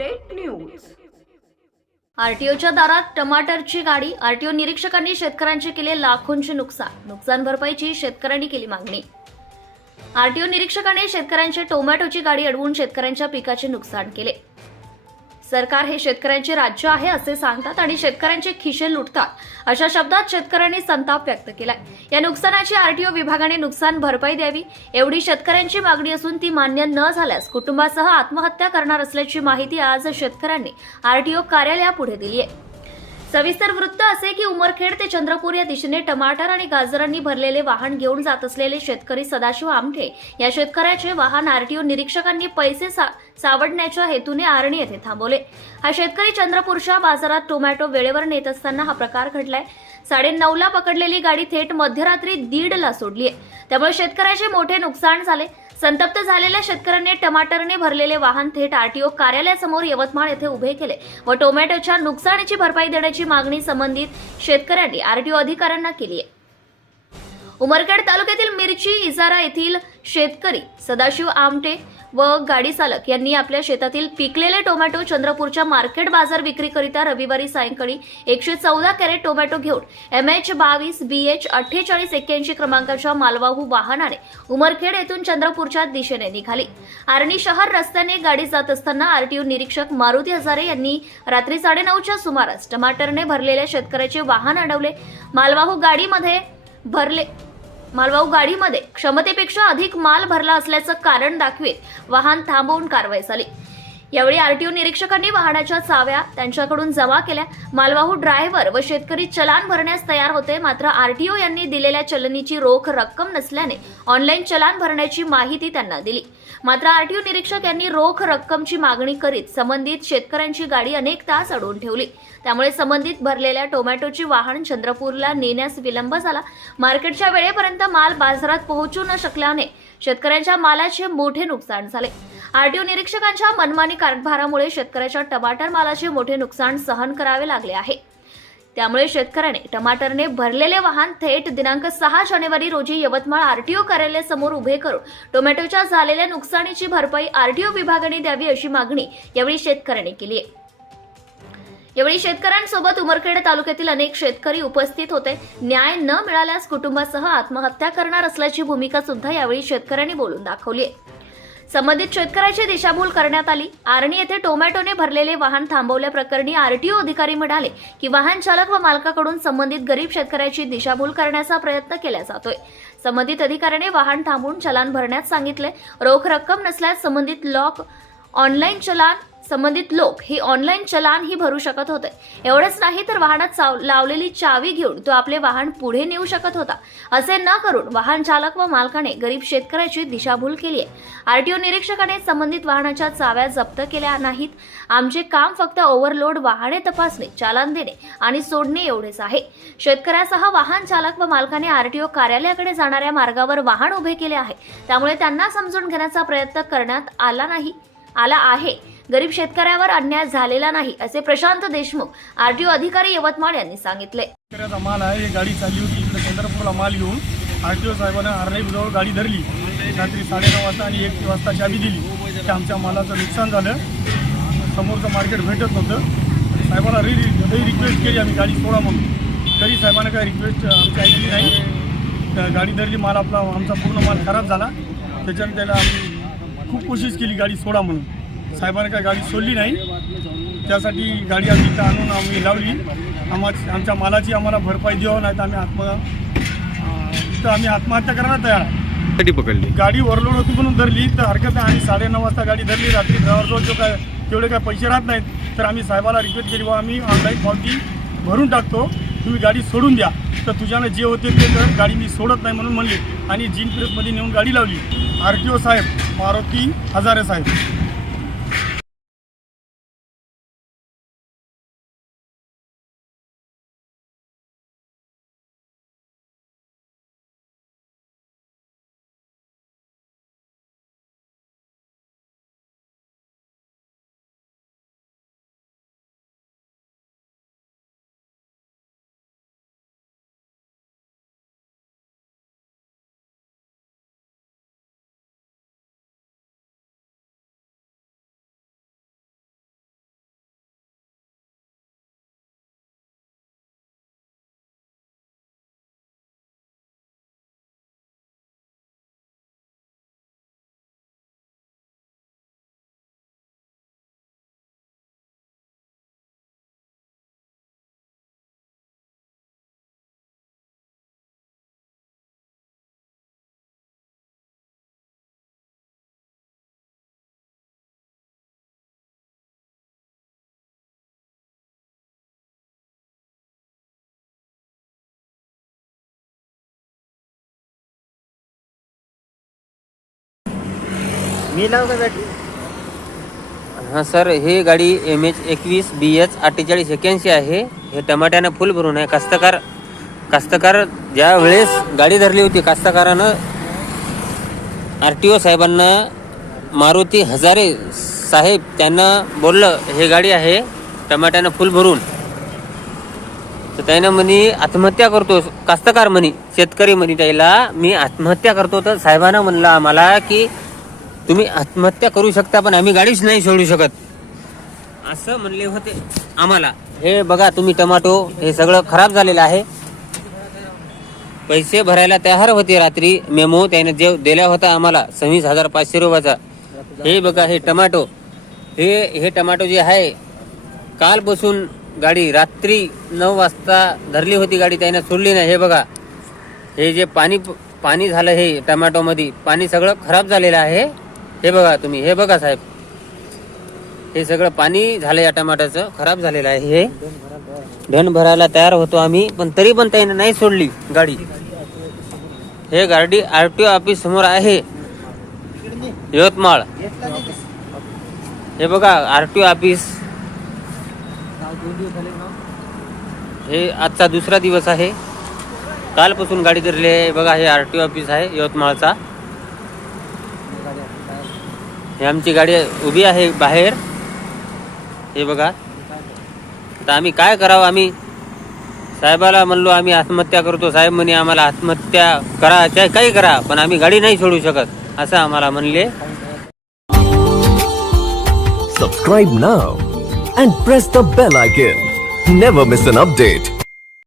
Update news आरटीओच्या दारात टमाटरची गाडी RTO निरीक्षकांनी शेतकऱ्यांचे केले लाखोंचे नुकसान. नुकसान भरपाईची शेतकऱ्यांनी केली मागणी. आरटीओ निरीक्षकाने शेतकऱ्यांचे टोमॅटोची गाडी अडवून शेतकऱ्यांच्या पिकाचे नुकसान केले. सरकार हे शेतकऱ्यांचे राज्य आहे असे सांगतात आणि शेतकऱ्यांचे खिशे लुटतात. अशा शब्दात शेतकऱ्यांनी संताप व्यक्त केलाय. या नुकसानाची आरटीओ विभागाने नुकसान भरपाई द्यावी एवढी शेतकऱ्यांची मागणी असून ती मान्य न झाल्यास कुटुंबासह आत्महत्या करणार असल्याची माहिती आज शेतकऱ्यांनी आरटीओ कार्यालयापुढे दिली आहे सविस्तर वृत्त असे की उमरखेड ते चंद्रपूर या दिशेने टमाटर आणि गाजरांनी भरलेले वाहन घेऊन जात असलेले शेतकरी सदाशिव आमठे या शेतकऱ्याचे वाहन आरटीओ निरीक्षकांनी पैसे सा- सावडण्याच्या हेतूने आरणी येथे थांबवले. हा शेतकरी चंद्रपूरच्या बाजारात टोमॅटो वेळेवर नेत असताना हा प्रकार घडलाय. साडे ला पकडलेली गाडी थेट मध्यरात्री दीडला सोडली आहे त्यामुळे शेतकऱ्याचे मोठे नुकसान झाले. संतप्त झालेल्या शेतकऱ्यांनी टमाटरने भरलेले वाहन थेट आरटीओ कार्यालयासमोर यवतमाळ येथे उभे केले व टोमॅटोच्या नुकसानीची भरपाई देण्याची मागणी संबंधित शेतकऱ्यांनी आरटीओ अधिकाऱ्यांना केली आहे. उमरखेड तालुक्यातील मिरची इजारा येथील शेतकरी सदाशिव आमटे व गाडी चालक यांनी आपल्या शेतातील पिकलेले टोमॅटो चंद्रपूरच्या मार्केट बाजार विक्रीकरिता रविवारी सायंकाळी एकशे चौदा कॅरेट टोमॅटो घेऊन एम एच बावीस बी एच अठ्ठेचाळीस एक्क्याऐंशी क्रमांकाच्या मालवाहू वाहनाने उमरखेड येथून चंद्रपूरच्या दिशेने निघाली. आर्णी शहर रस्त्याने गाडी जात असताना आरटीओ निरीक्षक मारुती हजारे यांनी रात्री साडेनऊच्या सुमारास टमाटरने भरलेल्या शेतकऱ्याचे वाहन अडवले. मालवाहू गाडीमध्ये भरले. मालवाहू गाडीमध्ये क्षमतेपेक्षा अधिक माल भरला असल्याचं कारण दाखवीत वाहन थांबवून कारवाई झाली. यावेळी आरटीओ निरीक्षकांनी वाहनाच्या चाव्या त्यांच्याकडून जमा केल्या. मालवाहू ड्रायव्हर व शेतकरी चलान भरण्यास तयार होते मात्र आरटीओ यांनी दिलेल्या चलनीची रोख रक्कम नसल्याने ऑनलाईन चलान भरण्याची माहिती त्यांना दिली. मात्र आरटीओ निरीक्षक यांनी रोख रक्कमची मागणी करीत संबंधित शेतकऱ्यांची गाडी अनेक तास अडवून ठेवली. त्यामुळे संबंधित भरलेल्या टोमॅटोची वाहन चंद्रपूरला नेण्यास विलंब झाला. मार्केटच्या वेळेपर्यंत माल बाजारात पोहोचू न शकल्याने शेतकऱ्यांच्या मालाचे मोठे नुकसान झाले. आरटीओ निरीक्षकांच्या मनमानी कारभारामुळे शेतकऱ्याच्या टमाटर मालाचे मोठे नुकसान सहन करावे लागले आहे. त्यामुळे शेतकऱ्याने टमाटरने भरलेले वाहन थेट दिनांक सहा जानेवारी रोजी यवतमाळ आरटीओ कार्यालयासमोर उभे करून टोमॅटोच्या झालेल्या नुकसानीची भरपाई आरटीओ विभागाने द्यावी अशी मागणी यावेळी शेतकऱ्यांनी केली आहे. यावेळी शेतकऱ्यांसोबत उमरखेड तालुक्यातील अनेक शेतकरी उपस्थित होते. न्याय न मिळाल्यास कुटुंबासह आत्महत्या करणार असल्याची भूमिका सुद्धा यावेळी शेतकऱ्यांनी बोलून दाखवली आहे. संबंधित शेतकऱ्याची दिशाभूल करण्यात आली. आर्णी येथे टोमॅटोने भरलेले वाहन थांबवल्याप्रकरणी आरटीओ अधिकारी म्हणाले की वाहन चालक व मालकाकडून संबंधित गरीब शेतकऱ्याची दिशाभूल करण्याचा प्रयत्न केला जातोय. संबंधित अधिकाऱ्याने वाहन थांबवून चलान भरण्यास सांगितले. रोख रक्कम नसल्यास संबंधित लॉक ऑनलाईन चलान संबंधित लोक ही ऑनलाईन चलान ही भरू शकत होते. एवढंच नाही तर वाहनात चाव- लावलेली चावी घेऊन तो आपले वाहन पुढे नेऊ शकत होता. असे न करून वाहन चालक व मालकाने गरीब शेतकऱ्याची दिशाभूल केली आहे. आरटीओ निरीक्षकाने संबंधित वाहनाच्या चाव्या जप्त केल्या नाहीत. आमचे काम फक्त ओव्हरलोड वाहने तपासणे चालन देणे आणि सोडणे एवढेच आहे. शेतकऱ्यासह वाहन चालक व मालकाने आरटीओ कार्यालयाकडे जाणाऱ्या मार्गावर वाहन उभे केले आहे. त्यामुळे त्यांना समजून घेण्याचा प्रयत्न करण्यात आला नाही आला आहे. गरीब शेतकऱ्यावर अन्याय झालेला नाही असे प्रशांत देशमुख आरटीओ अधिकारी यवतमाळ यांनी सांगितले. शेतकऱ्याचा माल आहे ही गाडी चालली होती. इकडे चंद्रपूरला माल घेऊन आर टी ओ जवळ गाडी धरली. रात्री साडेनऊ वाजता आणि एक वाजता चावी दिली. की आमच्या मालाचं नुकसान झालं. समोरचं मार्केट भेटत नव्हतं. साहेबांना रि रि रिक्वेस्ट केली आम्ही गाडी सोडा म्हणून. तरी साहेबांना काय रिक्वेस्ट आमची ऐकली नाही. गाडी धरली माल आपला आमचा पूर्ण माल खराब झाला. त्याच्यानं त्याला आम्ही खूप कोशिश केली गाडी सोडा म्हणून. साहेबांनी काय गाडी सोडली नाही. त्यासाठी गाडी आम्ही इथं आणून आम्ही लावली. आम्हा आमच्या मालाची आम्हाला भरपाई द्यावं नाही तर आम्ही आत्म इथं आम्ही आत्महत्या करायला तयार आहे. साठी पकडली? गाडी ओव्हरलोड होती म्हणून धरली तर हरकत नाही. आणि साडेनऊ वाजता गाडी धरली. रात्री ड्रायव्हरजवळ जो काय तेवढे काय पैसे राहत नाहीत तर आम्ही साहेबाला रिक्वेस्ट केली बा आम्ही ऑनलाईन पावती भरून टाकतो. तुम्ही गाडी सोडून द्या. तर तुझ्यानं जे होते ते तर गाडी मी सोडत नाही म्हणून म्हणली आणि जीन प्रेसमध्ये नेऊन गाडी लावली. आर टी ओ साहेब मारुती हजारे साहेब. मी लाव का बॅटरी हां सर ही गाडी एम एच एकवीस बी एच अठ्ठेचाळीस एक्याऐंशी आहे. हे टमाट्यानं फुल भरून आहे. कास्तकार कास्तकार ज्या वेळेस गाडी धरली होती कास्तकारानं आर टी ओ साहेबांना मारुती हजारे साहेब त्यांना बोललं हे गाडी आहे टमाट्यानं फुल भरून. तर त्यानं म्हणे आत्महत्या करतो. कास्तकार म्हणे शेतकरी म्हणे त्याला मी आत्महत्या करतो. तर साहेबांना म्हणलं आम्हाला की तुम्ही आत्महत्या करू शकता पण आम्ही गाडीच नाही सोडू शकत. असं म्हणले होते आम्हाला. हे बघा तुम्ही टमाटो हे सगळं खराब झालेलं आहे. पैसे भरायला तयार होते रात्री. मेमो त्याने जे दिला होता आम्हाला सव्वीस हजार पाचशे रुपयाचा. हे बघा हे टमाटो. हे हे टमाटो जे आहे कालपासून गाडी रात्री नऊ वाजता धरली होती गाडी त्याने सोडली नाही. हे बघा हे जे पाणी पाणी झालं हे टमॅटोमध्ये पाणी सगळं खराब झालेलं आहे. हे बघा तुम्ही हे बघा साहेब. हे सगळं पाणी झालं या टमाट्याचं खराब झालेलं आहे हे. धन भरायला तयार होतो आम्ही पण तरी पण त्याने नाही सोडली गाडी. हे गाडी आर टी ओ ऑफिस समोर आहे. यवतमाळ. हे बघा आर टी ओ ऑफिस. हे आजचा दुसरा दिवस आहे. कालपासून गाडी धरली आहे. बघा हे आर टी ओ ऑफिस आहे यवतमाळचा. हे आमची गाडी उभी आहे बाहेर. हे बघा. आता आम्ही काय करावं? आम्ही साहेबाला म्हणलो आम्ही आत्महत्या करतो. साहेब म्हणे आम्हाला आत्महत्या करा चाहे काही करा पण आम्ही गाडी नाही सोडू शकत असं आम्हाला म्हणले. Subscribe now and press the bell icon never miss an update